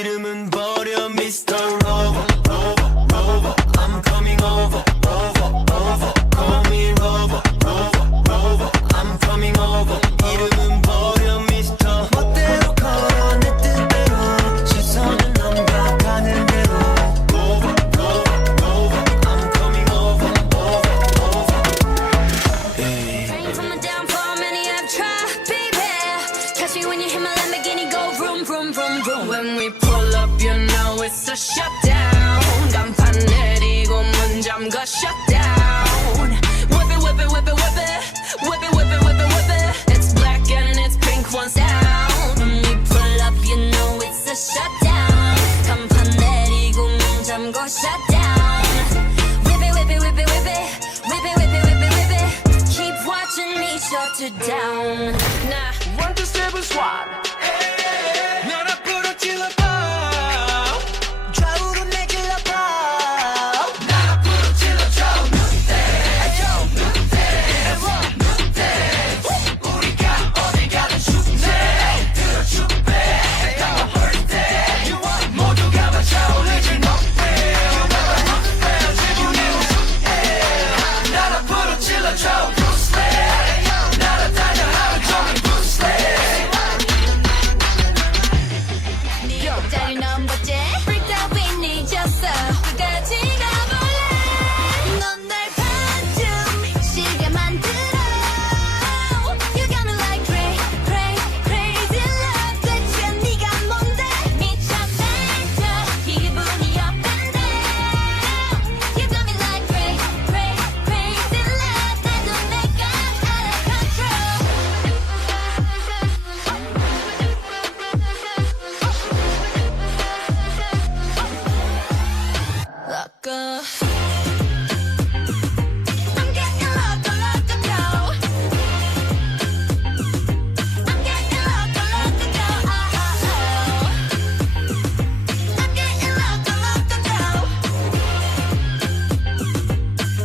이름은 버려 Mr. Rover, Rover, Rover. I'm coming over, over, over. Call me Rover, Rover, Rover. I'm coming over. 이름은 버려 Mr. 멋대로 걸어 내 뜻대로 시선은 넌 가는 대로 Rover, Rover, Rover. I'm coming over, over, over. Hey. Praying for my downfall, many have tried, baby. Catch me when you hit my Lamborghini, go vroom, vroom, vroom, vroom. When we pull up, you know it's a shutdown. 간판 내리고 문 잠가 shutdown. Whip it, whip it, whip it, whip it. Whip it, whip it, whip it, whip it. It's black and it's pink one sound. When we pull up, you know it's a shutdown. 간판 내리고 문 잠가 shutdown. Whip it, whip it, whip it, whip it. Whip it, whip it, whip it, whip it. Keep watching me shut it down. Nah. 1, 2, 3, SWAT. 날 앞으로 찔러봐. 좌우로 내 길러봐. 날 앞으로 찔러줘. 우리가 어디 가든 슈퍼 들어주배. 당겨 hurt day. 모두가 다 차오르질 높이. 지붕이 우수해. 날 앞으로 찔러줘. Bruce Lee. 날아다녀 하루 종일 Bruce Lee. 짜리 넘버째 Freaked out we 잊었어 끝까지 가볼래 넌 날 반쯤 시계 만들어 You got me like cray, cray, crazy love 대체 네가 뭔데 미쳐 뱉어 기분이 up and down You got me like cray, cray, crazy love 나도 내가 out of control Loco. I'm getting loco, loco, go. I'm getting loco, loco, go. Oh, oh, oh. I'm getting loco, loco, go.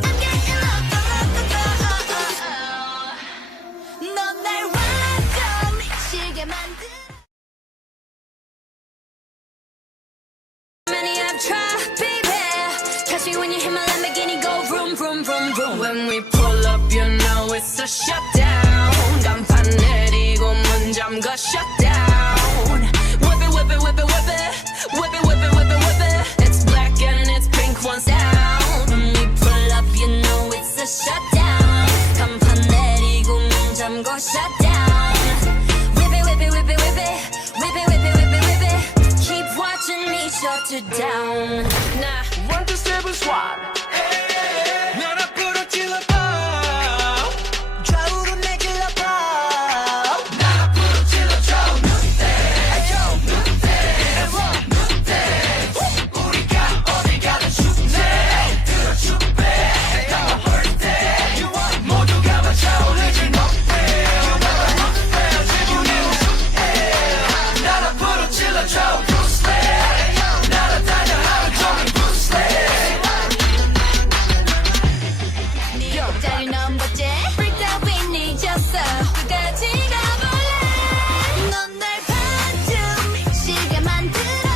I'm getting loco, loco, go. Oh, oh, oh. 넌날 완전 미치게 만든. Many have tried, baby. Catch me when you hit my Lamborghini, go vroom, vroom, vroom, vroom. When we pull up, you know it's a shutdown. 간판 내리고 문 잠가 shutdown. Whip it, whip it, whip it, whip it. Whip it, whip it, whip it, whip it. It's black and it's pink one sound. When we pull up, you know it's a shutdown. 간판 내리고 문 잠가 shutdown. Whip it, whip it, whip it, whip it. Whip it, whip it, whip it, whip it. Keep watching me shut it down. Nah. 1, 2, 3, SWAT. 날 앞으로 찔러봐. 좌우로 내 길러봐. 날 앞으로 찔러줘. 우리가 어디 가든 슈퍼 들어주배. 당겨 hurt day. 모두가 다 차오르질 높이. 지붕이 우수해. 날 앞으로 찔러줘. Bruce Lee. 날아다녀 하루 종일 Bruce Lee. 짜리 넘버째 Freaked out we 잊었어 끝까지 가볼래 넌 날 반쯤 미치게 만들어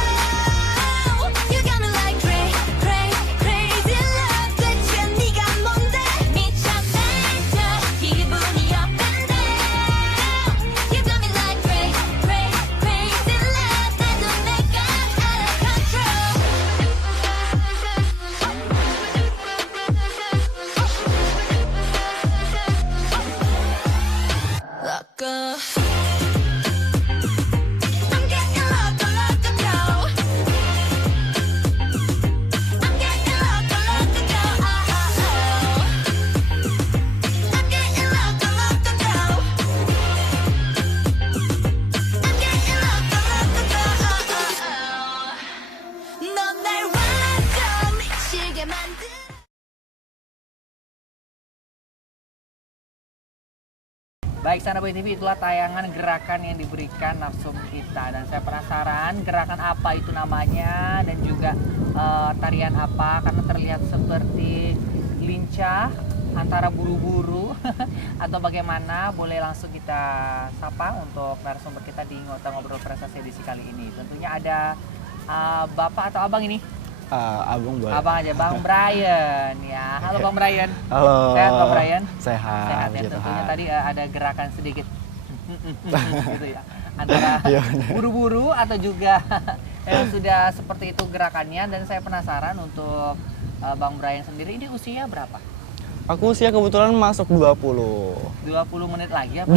You got me like cray, cray, crazy love 대체 네가 뭔데 미쳐 뱉어 기분이 up and down You got me like cray, cray, crazy love 나도 내가 out of control Loco. I'm getting loco, loco, go. I'm getting loco, loco, go. Oh, oh, oh. I'm getting loco, loco, go. I'm getting loco, loco, go. Oh, oh, oh. 넌날 완전 미치게 만든. Baik, Sana Boy TV, itulah tayangan gerakan yang diberikan nafsum kita. Dan saya penasaran gerakan apa itu namanya dan juga tarian apa, karena terlihat seperti lincah antara buru-buru atau bagaimana. Boleh langsung kita sapa untuk narasumber kita di Ngobrol Prestasi edisi kali ini. Tentunya ada Bapak atau abang ini? Abang boleh. Abang aja, Bang Brian ya. Halo Bang Brian. Halo. Sehat Bang Brian? Sehat. Sehat ya. gitu, Tentunya Han. tadi ada gerakan sedikit gitu ya. Antara Iya, benar. buru-buru atau juga sudah seperti itu gerakannya, dan saya penasaran untuk Bang Brian sendiri ini usia berapa? Aku usia kebetulan masuk 20. 20 menit lagi apa?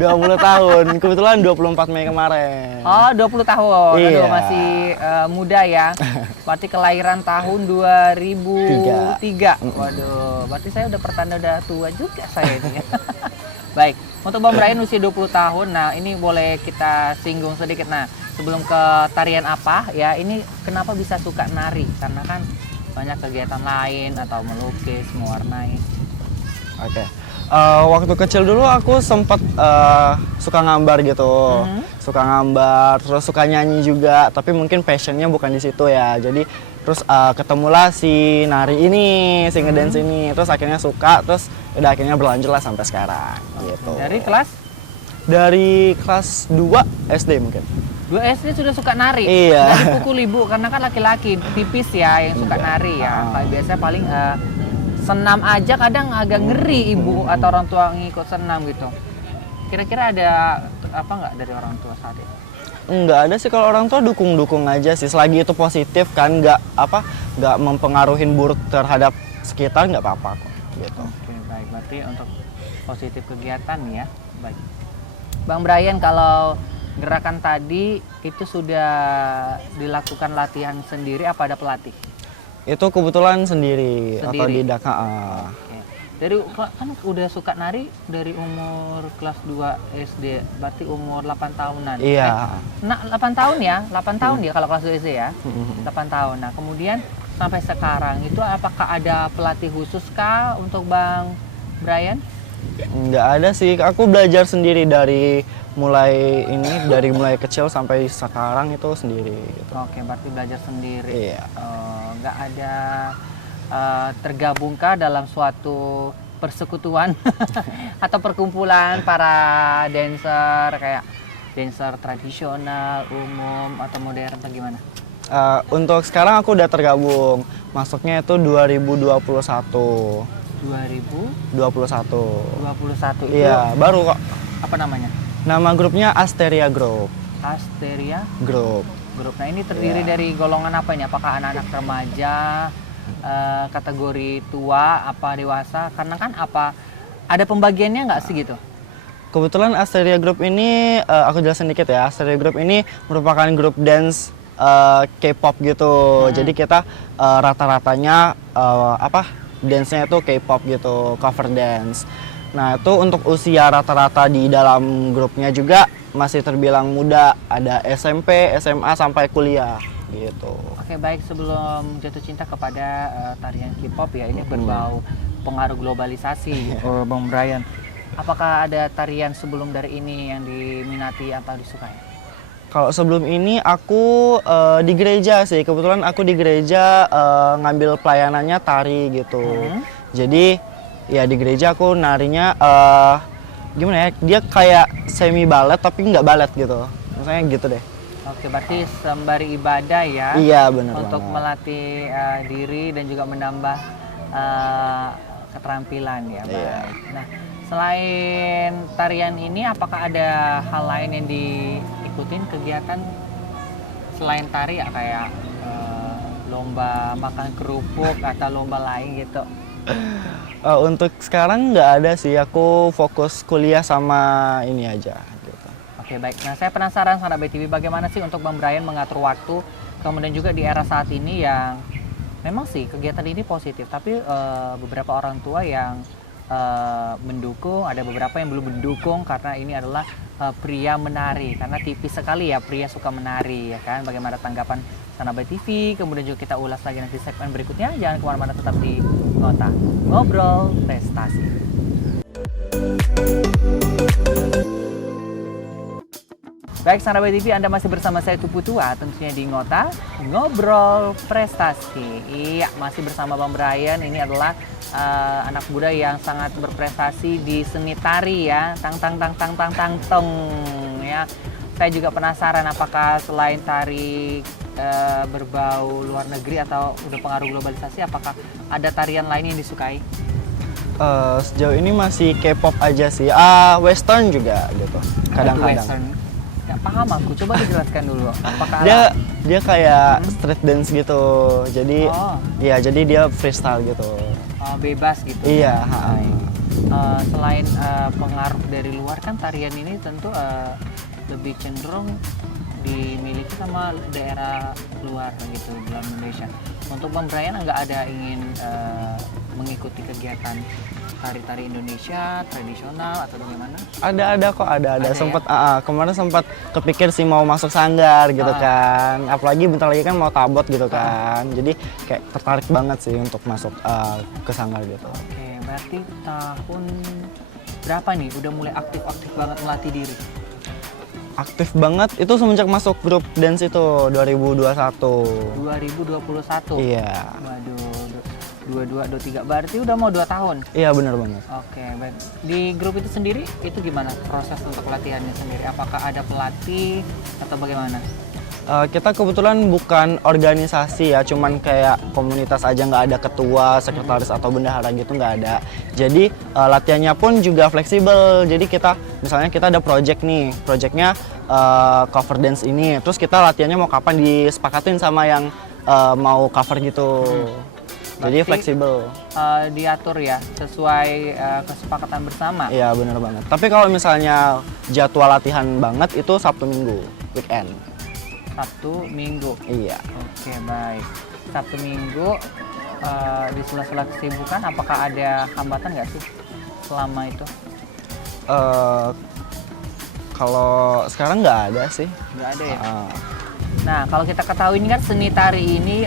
20 tahun. Kebetulan 24 Mei kemarin. Oh, 20 tahun. Aduh, Iya. masih muda ya. Berarti kelahiran tahun 2003. Waduh, berarti saya udah pertanda udah tua juga saya ini. Baik, untuk Bang Brian usia 20 tahun. Nah, ini boleh kita singgung sedikit. Nah, sebelum ke tarian apa ya, ini kenapa bisa suka nari? Karena kan banyak kegiatan lain atau melukis, mewarnai. Oke. Waktu kecil dulu aku sempat suka gambar gitu. Suka gambar, terus suka nyanyi juga, tapi mungkin passionnya bukan di situ ya. Jadi terus ketemulah si nari ini, si ngedance ini, terus akhirnya suka, terus udah akhirnya berlanjut lah sampai sekarang gitu. Dari kelas Dari kelas 2 SD mungkin. 2 SD sudah suka nari. Iya. Nggak dipukul ibu karena kan laki-laki tipis ya yang suka nari ya. Kayak biasanya paling senam aja kadang agak ngeri ibu atau orang tua ngikut senam gitu. Kira-kira ada apa nggak dari orang tua saat itu? Nggak ada sih, kalau orang tua dukung-dukung aja sih, selagi itu positif kan, nggak mempengaruhin buruk terhadap sekitar, nggak apa-apa kok gitu. Oke, baik. Berarti untuk positif kegiatan ya. Baik. Bang Brian, kalau gerakan tadi itu sudah dilakukan latihan sendiri apa ada pelatih? Itu kebetulan sendiri. Atau Sendiri? tidak. Oke. Dari kan udah suka nari dari umur kelas 2 SD, berarti umur 8 tahunan. Iya. Nah, 8 tahun ya, 8 tahun ya kalau kelas 2 SD ya. 8 tahun. Nah, kemudian sampai sekarang itu apakah ada pelatih khusus kah untuk Bang Brian? Nggak ada sih, aku belajar sendiri dari mulai kecil sampai sekarang itu sendiri gitu. Oke, berarti belajar sendiri. Iya. Nggak ada tergabungkah dalam suatu persekutuan atau perkumpulan para dancer kayak dancer tradisional, umum atau modern atau gimana? Untuk sekarang aku udah tergabung, masuknya itu 2021. 2021 itu Iya, baru kok. apa namanya? Nama grupnya Asteria Group. Asteria Group. Group. Nah, ini terdiri Iya. dari golongan apa ini? Apakah anak-anak remaja, kategori tua, apa dewasa? Karena kan ada pembagiannya nggak sih gitu? Kebetulan Asteria Group ini, aku jelasin dikit ya. Asteria Group ini merupakan grup dance K-pop gitu. Jadi kita rata-ratanya dance-nya itu K-pop gitu, cover dance. Nah, itu untuk usia rata-rata di dalam grupnya juga masih terbilang muda. Ada SMP, SMA sampai kuliah gitu. Oke, baik. Sebelum jatuh cinta kepada tarian K-pop ya, ini berbau pengaruh globalisasi, Bang Brian. Apakah ada tarian sebelum dari ini yang diminati atau disukai? Kalau sebelum ini aku di gereja sih. Kebetulan aku di gereja ngambil pelayanannya tari gitu. Jadi ya di gereja aku narinya gimana ya? Dia kayak semi balet tapi nggak balet gitu. Maksudnya gitu deh. Oke, berarti sembari ibadah ya. Iya, benar Untuk banget. melatih diri dan juga menambah keterampilan ya. Iya. Baik. Nah, selain tarian ini, apakah ada hal lain yang diikutin kegiatan selain tari ya, kayak lomba makan kerupuk atau lomba lain gitu? Untuk sekarang nggak ada sih. Aku fokus kuliah sama ini aja. Gitu. Oke, baik. Nah, saya penasaran sama BTV, bagaimana sih untuk Bang Brian mengatur waktu, kemudian juga di era saat ini yang memang sih kegiatan ini positif, tapi beberapa orang tua yang mendukung, ada beberapa yang belum mendukung karena ini adalah pria menari, karena tipis sekali ya pria suka menari ya kan. Bagaimana tanggapan Sanaba TV, kemudian juga kita ulas lagi nanti segmen berikutnya. Jangan kemana-mana, tetap di Ngota Ngobrol Prestasi. Baik, Sanaba TV, Anda masih bersama saya Tuputua, tentunya di Ngota Ngobrol Prestasi. Iya, masih bersama Bang Brian. Ini adalah anak muda yang sangat berprestasi di seni tari ya. Tang tang tang tang tang tang tong ya. Saya juga penasaran apakah selain tari berbau luar negeri atau udah pengaruh globalisasi, apakah ada tarian lain yang disukai? Sejauh ini masih K-pop aja sih. Western juga gitu. Kadang-kadang. Western. Nggak paham aku, coba dijelaskan dulu. Apakah Dia kayak street dance gitu. Jadi Oh. ya jadi dia freestyle gitu. bebas gitu? Iya, Baik. Selain pengaruh dari luar kan tarian ini tentu lebih cenderung dimiliki sama daerah luar gitu dalam Indonesia. Untuk Bang Brian nggak ada ingin mengikuti kegiatan tari-tari Indonesia tradisional atau bagaimana? Ada kok, ada. Ada Sempet kemarin sempat kepikir sih mau masuk sanggar gitu kan. Apalagi bentar lagi kan mau tabot gitu kan. Jadi kayak tertarik banget sih untuk masuk ke sanggar gitu. Oke, berarti tahun berapa nih udah mulai aktif-aktif banget melatih diri? Aktif banget itu semenjak masuk grup dance itu 2021. 2021? Iya. Waduh, 22, 23, berarti udah mau 2 tahun? Iya, benar banget. Oke, baik. Di grup itu sendiri, itu gimana proses untuk latihannya sendiri? Apakah ada pelatih atau bagaimana? Kita kebetulan bukan organisasi ya, cuman kayak komunitas aja, nggak ada ketua, sekretaris atau bendahara gitu, nggak ada. Jadi latihannya pun juga fleksibel. Jadi misalnya kita ada project nih, projectnya cover dance ini, terus kita latihannya mau kapan disepakatin sama yang mau cover gitu. Jadi Berarti, fleksibel. Diatur ya, sesuai kesepakatan bersama? Iya, bener banget. Tapi kalau misalnya jadwal latihan banget itu Sabtu Minggu, weekend. Sabtu Minggu? Iya. Oke, baik. Sabtu Minggu di sela-sela kesibukan, apakah ada hambatan nggak sih selama itu? Kalau sekarang nggak ada sih. Nggak ada ya? Ah. Nah, kalau kita ketahui ini kan seni tari ini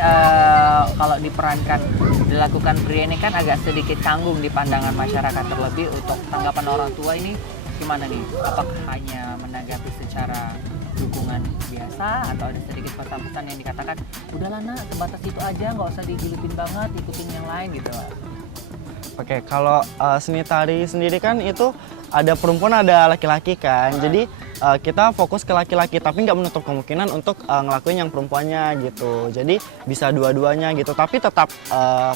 kalau diperankan, dilakukan pria ini kan agak sedikit canggung di pandangan masyarakat, terlebih untuk tanggapan orang tua ini gimana nih? Apakah hanya menanggapi secara dukungan biasa atau ada sedikit pesan-pesan yang dikatakan udahlah nak, sebatas itu aja, nggak usah dijulitin banget, ikutin yang lain gitu? Oke, kalau seni tari sendiri kan itu ada perempuan ada laki-laki kan. Jadi kita fokus ke laki-laki tapi nggak menutup kemungkinan untuk ngelakuin yang perempuannya gitu. Jadi bisa dua-duanya gitu, tapi tetap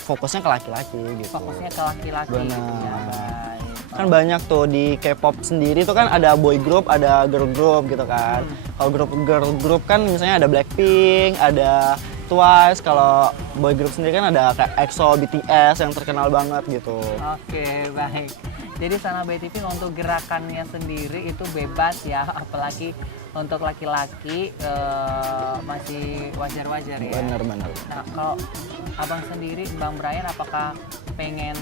fokusnya ke laki-laki gitu. Fokusnya ke laki-laki gitu ya. Baik. Kan banyak tuh di K-pop sendiri tuh kan ada boy group, ada girl group gitu kan. Kalau girl group kan misalnya ada Blackpink, ada Twice. Kalau boy group sendiri kan ada kayak EXO, BTS yang terkenal banget gitu. Oke, baik. Jadi Sana Bay TV untuk gerakannya sendiri itu bebas ya, apalagi untuk laki-laki masih wajar-wajar ya. Bener. Nah, kalau abang sendiri, Bang Brian, apakah pengen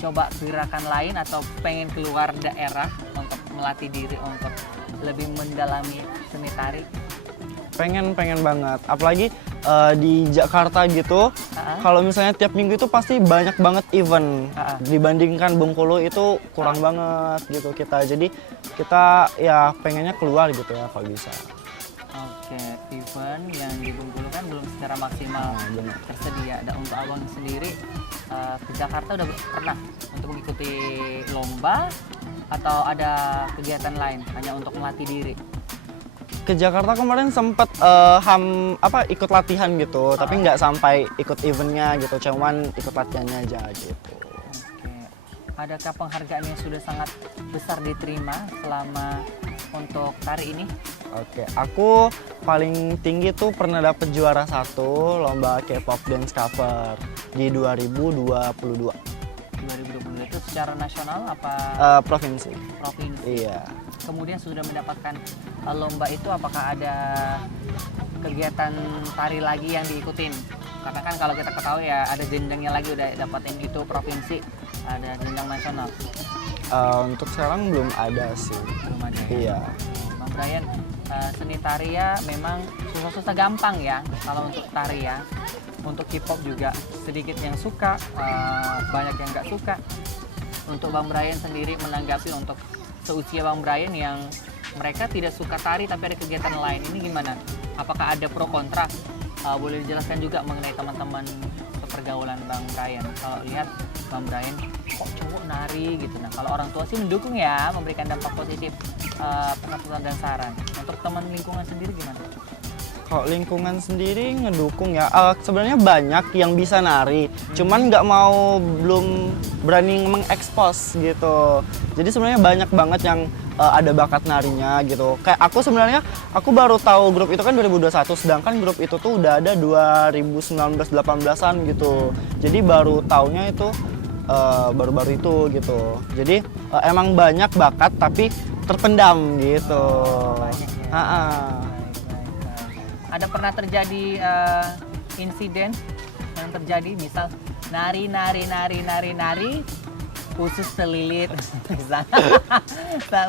coba gerakan lain atau pengen keluar daerah untuk melatih diri untuk lebih mendalami seni tari? Pengen banget, apalagi di Jakarta gitu. Kalau misalnya tiap minggu itu pasti banyak banget event. Dibandingkan Bengkulu itu kurang banget gitu kita. Jadi kita ya pengennya keluar gitu ya kalau bisa. Oke, event yang di Bengkulu kan belum secara maksimal tersedia. Dan untuk abang sendiri ke Jakarta udah pernah untuk mengikuti lomba atau ada kegiatan lain hanya untuk melatih diri? Ke Jakarta kemarin sempet ikut latihan gitu, tapi nggak sampai ikut eventnya gitu, cuman ikut latihannya aja gitu. Oke. Adakah penghargaan yang sudah sangat besar diterima selama untuk tari ini? Oke, aku paling tinggi tuh pernah dapet juara 1 lomba K-pop dance cover di 2022. 2022 itu secara nasional apa? Provinsi. Provinsi. Iya. Kemudian sudah mendapatkan lomba itu, apakah ada kegiatan tari lagi yang diikutin? Karena kan kalau kita ketahui ya ada jenjangnya lagi, udah dapatin itu provinsi, ada jenjang nasional. Untuk sekarang belum ada sih. Belum ada ya? Iya. Bang Brian, seni tari ya memang susah-susah gampang ya kalau untuk tari ya. Untuk K-pop juga sedikit yang suka, banyak yang nggak suka. Untuk Bang Brian sendiri menanggapi untuk seusia Bang Brian yang mereka tidak suka tari tapi ada kegiatan lain, ini gimana? Apakah ada pro kontra? Boleh dijelaskan juga mengenai teman-teman sepergaulan Bang Brian. Kalau lihat Bang Brian kok cowok nari gitu. Nah, kalau orang tua sih mendukung ya, memberikan dampak positif, pesan dan saran. Untuk teman lingkungan sendiri gimana? Kalau lingkungan sendiri ngedukung ya, sebenarnya banyak yang bisa nari, cuman belum berani mengekspos gitu. Jadi sebenarnya banyak banget yang ada bakat narinya gitu. Kayak aku sebenarnya, aku baru tahu grup itu kan 2021, sedangkan grup itu tuh udah ada 2019-18an gitu. Jadi baru taunya itu baru-baru itu gitu. Jadi emang banyak bakat tapi terpendam gitu. Banyak ya. Ada pernah terjadi insiden yang terjadi, misal nari usus terlilit misalnya.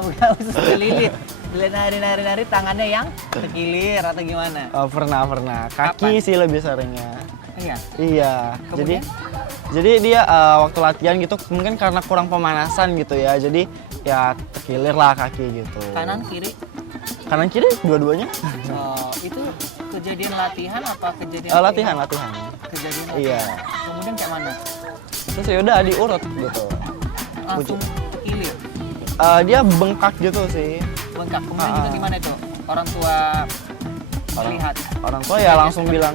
Bukan usus terlilit, nari tangannya yang terkilir atau gimana? Pernah. Kaki Kapan? sih lebih seringnya. Iya. Iya. Kemudian? Jadi dia waktu latihan gitu mungkin karena kurang pemanasan gitu ya. Jadi ya terkilir lah kaki gitu. Kanan kiri. Kanan kiri dua-duanya. Oh, itu kejadian latihan apa kejadian? Latihan. Kejadian latihan. Iya. Kemudian kayak mana? Terus ya udah diurut gitu. Langsung terkilir. Dia bengkak gitu sih. Bengkak. Kemudian juga gimana itu? Orang tua melihat. Orang tua ya langsung bilang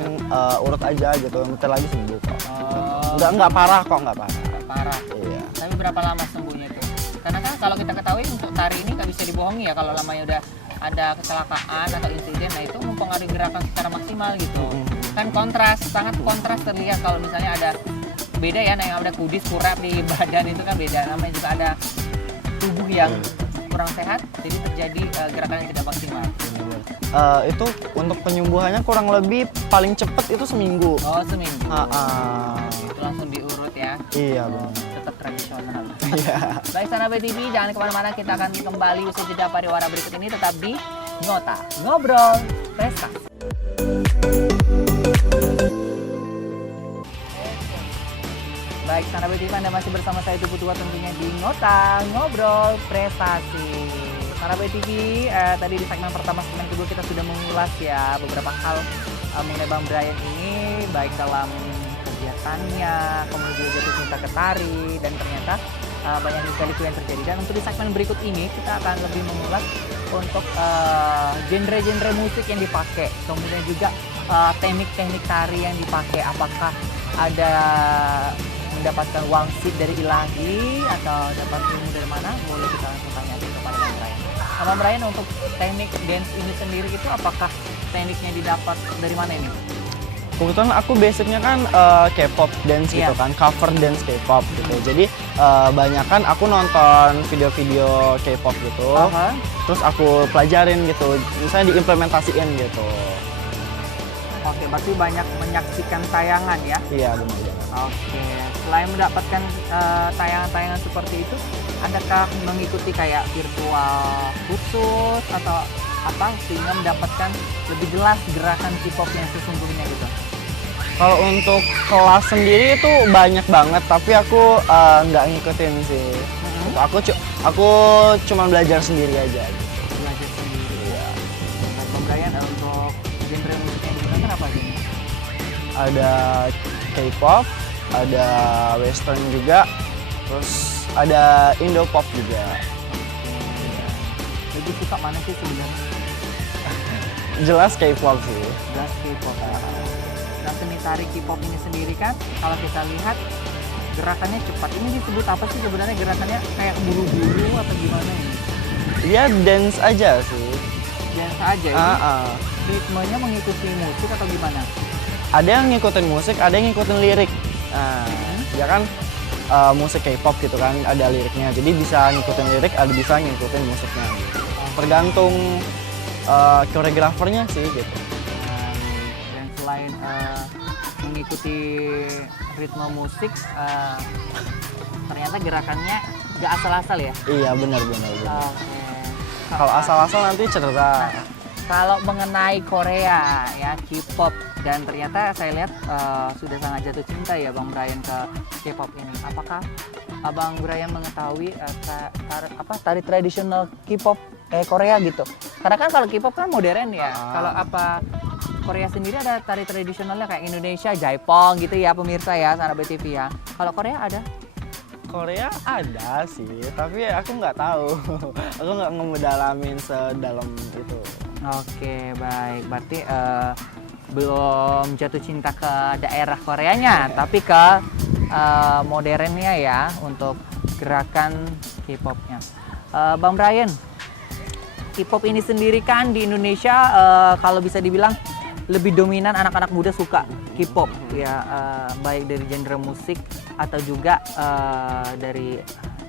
urut aja gitu. Bentar lagi sembuh kok. Oh, Nggak parah kok, nggak parah. parah. Iya. Tapi berapa lama sembuhnya itu? Karena kan kalau kita ketahui untuk tari ini nggak bisa dibohongi ya, kalau lamanya udah ada kecelakaan atau insiden, nah itu mempengaruhi gerakan secara maksimal gitu. Kan sangat kontras terlihat kalau misalnya ada beda ya, nah yang ada kudis kurap di badan itu kan beda. Namanya juga ada tubuh yang kurang sehat, jadi terjadi gerakan yang tidak maksimal. Itu untuk penyembuhannya kurang lebih paling cepet itu seminggu. Oh, seminggu. Itu Langsung diurut ya. Iya benar. Tetap tradisional. Iya. Baik, Sana BTV, jangan kemana-mana, kita akan kembali usai jeda pariwara berikut ini, tetap di Ngota Ngobrol Prestasi. Baik, Sana BTV, Anda masih bersama saya Tugu Tua tentunya di Ngota Ngobrol Prestasi. Sana BTV, tadi di segmen pertama, segmen kedua kita sudah mengulas ya beberapa hal mengenai Bang Brian ini, baik dalam kegiatannya, kemudian juga jatuh cinta ke tari, dan ternyata banyak sekali yang terjadi. Dan untuk di segmen berikut ini kita akan lebih mengulas untuk genre-genre musik yang dipakai, kemudian juga teknik-teknik tari yang dipakai. Apakah ada mendapatkan wangsit dari ilahi atau dapat ilmu dari mana? Boleh kita langsung tanya kepada Bang Brian. Bang Brian, untuk teknik dance ini sendiri itu apakah tekniknya didapat dari mana ini? Kebetulan aku basicnya kan K-pop dance gitu kan, cover dance K-pop gitu. Jadi banyak kan aku nonton video-video K-pop gitu, terus aku pelajarin gitu, misalnya diimplementasiin gitu. Oke, berarti banyak menyaksikan tayangan ya? Iya benar. Oke, selain mendapatkan tayangan-tayangan seperti itu, adakah mengikuti kayak virtual khusus atau apa sehingga mendapatkan lebih jelas gerakan K-pop yang sesungguhnya gitu? Kalau untuk kelas sendiri itu banyak banget, tapi aku nggak ngikutin sih. Aku cuma belajar sendiri aja. Belajar sendiri. Iya. Bang Brian, untuk genre musik yang digunakan apa aja? Ada K-pop, ada western juga, terus ada Indo-pop juga. Lebih suka mana sih sebenarnya? Jelas K-pop sih. Jelas K-pop. Dan seni tari K-pop ini sendiri kan, kalau kita lihat gerakannya cepat. Ini disebut apa sih sebenarnya gerakannya? Kayak buru-buru atau gimana ini? Dia dance aja sih. Dance aja ya? Ritmenya mengikuti musik atau gimana? Ada yang ngikutin musik, ada yang ngikutin lirik. Nah, ya kan musik K-pop gitu kan, ada liriknya. Jadi bisa ngikutin lirik, ada bisa ngikutin musiknya. Gitu. Tergantung koreografernya sih gitu. Dan selain mengikuti ritme musik, ternyata gerakannya gak asal-asal ya? Iya benar. Oke. Kalau asal-asal nanti cedera. Kalau mengenai Korea ya, K-pop, dan ternyata saya lihat sudah sangat jatuh cinta ya Bang Brian ke K-pop ini. Apakah Abang Brian mengetahui tari tradisional K-pop Korea gitu? Karena kan kalau K-pop kan modern ya. Kalau apa Korea sendiri ada tari tradisionalnya kayak Indonesia, Jaipong gitu ya pemirsa ya, Sana BTV ya. Kalau Korea ada? Korea ada sih, tapi aku nggak tahu. Aku nggak ngedalamin sedalam itu. Oke, baik. Berarti belum jatuh cinta ke daerah Koreanya, tapi ke modernnya ya untuk gerakan K-popnya. Bang Brian, K-pop ini sendiri kan di Indonesia kalau bisa dibilang lebih dominan anak-anak muda suka K-pop ya, baik dari genre musik atau juga dari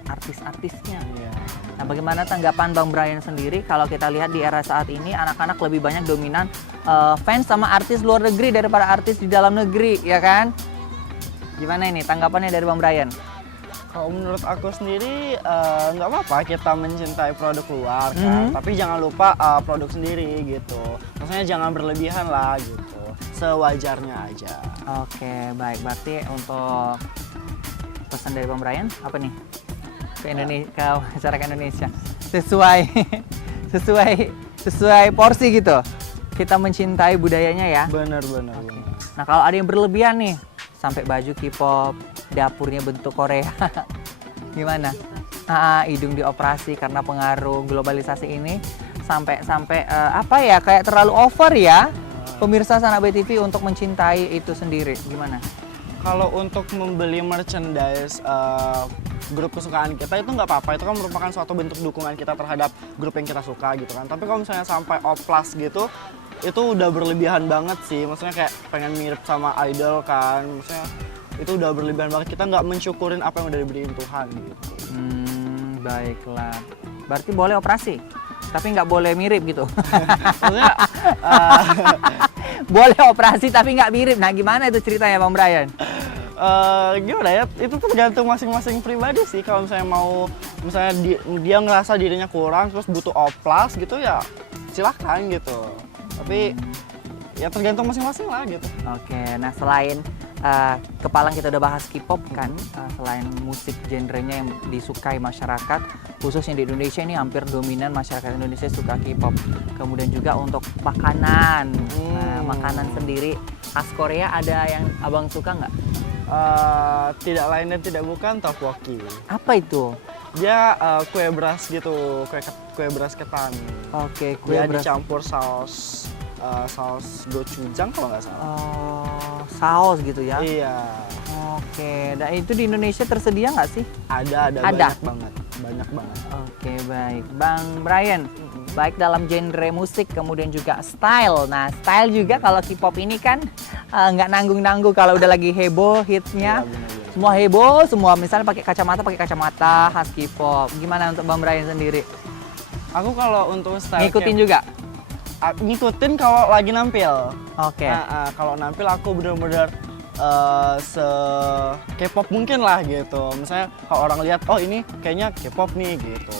artis-artisnya. Nah, bagaimana tanggapan Bang Brian sendiri kalau kita lihat di era saat ini anak-anak lebih banyak dominan fans sama artis luar negeri daripada artis di dalam negeri, ya kan? Gimana ini tanggapannya dari Bang Brian? Kalau menurut aku sendiri nggak apa-apa kita mencintai produk luar kan, tapi jangan lupa produk sendiri gitu. Maksudnya jangan berlebihan lah gitu, sewajarnya aja. Oke, baik. Berarti untuk pesan dari Bang Brian apa nih ke Indonesia, ke masyarakat Indonesia, sesuai porsi gitu. Kita mencintai budayanya ya. Bener. Nah, kalau ada yang berlebihan nih, sampai baju K-pop, dapurnya bentuk Korea, gimana? Hidung dioperasi karena pengaruh globalisasi ini, sampai apa ya, kayak terlalu over ya. Pemirsa Sanak Bay TV untuk mencintai itu sendiri, gimana? Kalau untuk membeli merchandise grup kesukaan kita itu nggak apa-apa, itu kan merupakan suatu bentuk dukungan kita terhadap grup yang kita suka gitu kan. Tapi kalau misalnya sampai oplas gitu, itu udah berlebihan banget sih. Maksudnya kayak pengen mirip sama idol kan, maksudnya itu udah berlebihan banget. Kita nggak mensyukurin apa yang udah diberiin Tuhan gitu. Baiklah. Berarti boleh operasi, tapi nggak boleh mirip gitu. Maksudnya boleh operasi tapi nggak mirip. Nah, gimana itu ceritanya Bang Brian? gimana ya, itu tergantung masing-masing pribadi sih. Kalau misalnya misalnya dia ngerasa dirinya kurang terus butuh oplas gitu ya silahkan gitu, tapi ya tergantung masing-masing lah gitu. Oke, nah selain kepalang kita udah bahas K-pop kan, selain musik genrenya yang disukai masyarakat, khususnya di Indonesia ini hampir dominan masyarakat Indonesia suka K-pop. Kemudian juga untuk makanan, makanan sendiri khas Korea ada yang abang suka nggak? Tidak lain dan tidak bukan tteokbokki. Apa itu? Dia kue beras gitu, kue beras ketan. Oke, kue Dia beras. dicampur saus gochujang kalau nggak salah. Oh, saus gitu ya? Iya. Oke, dan itu di Indonesia tersedia nggak sih? Ada. Banyak banget. Oke, baik. Bang Brian, baik dalam genre musik kemudian juga style. Nah, style juga kalau K-pop ini kan nggak nanggung-nanggung kalau udah lagi heboh hitsnya. Iya, bener. Semua heboh, semua misalnya pakai kacamata khas K-pop. Gimana untuk Bang Brian sendiri? Aku kalau untuk style Ngikutin juga? ngikutin kalau lagi nampil. Oke. Kalau nampil aku bener-bener se K-pop mungkin lah gitu. Misalnya kalau orang lihat, oh ini kayaknya K-pop nih gitu,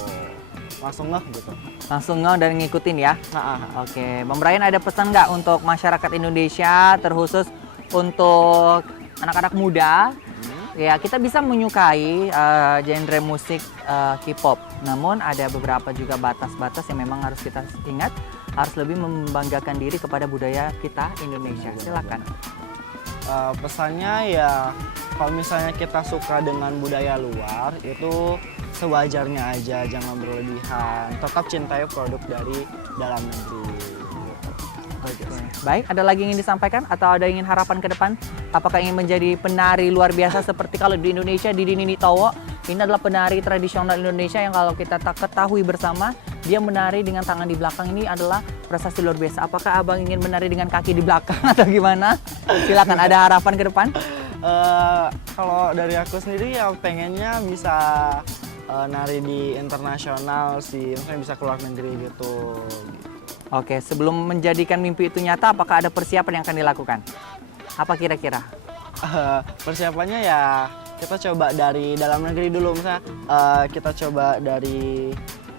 langsung ngeh gitu. Langsung nge dan ngikutin ya? Oke, Bang Brian ada pesan nggak untuk masyarakat Indonesia, terkhusus untuk anak-anak muda? Ya, kita bisa menyukai genre musik K-pop, namun ada beberapa juga batas-batas yang memang harus kita ingat, harus lebih membanggakan diri kepada budaya kita Indonesia. Silakan. Pesannya ya, kalau misalnya kita suka dengan budaya luar, itu sewajarnya aja, jangan berlebihan. Tetap cintai produk dari dalam negeri. Baik, ada lagi yang ingin disampaikan atau ada ingin harapan ke depan? Apakah ingin menjadi penari luar biasa seperti kalau di Indonesia, Didi Nini Towo? Ini adalah penari tradisional Indonesia yang kalau kita ketahui bersama, dia menari dengan tangan di belakang, ini adalah prestasi luar biasa. Apakah abang ingin menari dengan kaki di belakang atau gimana? Silakan, ada harapan ke depan? Kalau dari aku sendiri ya pengennya bisa nari di internasional sih, maksudnya bisa keluar negeri gitu. Oke, sebelum menjadikan mimpi itu nyata, apakah ada persiapan yang akan dilakukan? Apa kira-kira? Persiapannya ya kita coba dari dalam negeri dulu, misalnya kita coba dari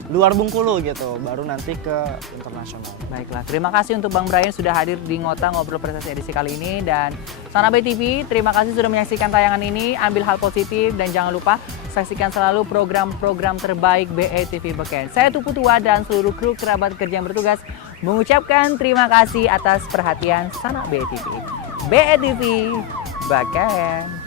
luar Bengkulu gitu, baru nanti ke internasional. Baiklah, terima kasih untuk Bang Brian sudah hadir di Ngota Ngobrol Prestasi edisi kali ini, dan Sanak Bay TV, terima kasih sudah menyaksikan tayangan ini. Ambil hal positif dan jangan lupa saksikan selalu program-program terbaik BETV Beken. Saya Tupu Tua dan seluruh kru kerabat kerja yang bertugas mengucapkan terima kasih atas perhatian Sanak Bay TV. BETV Beken.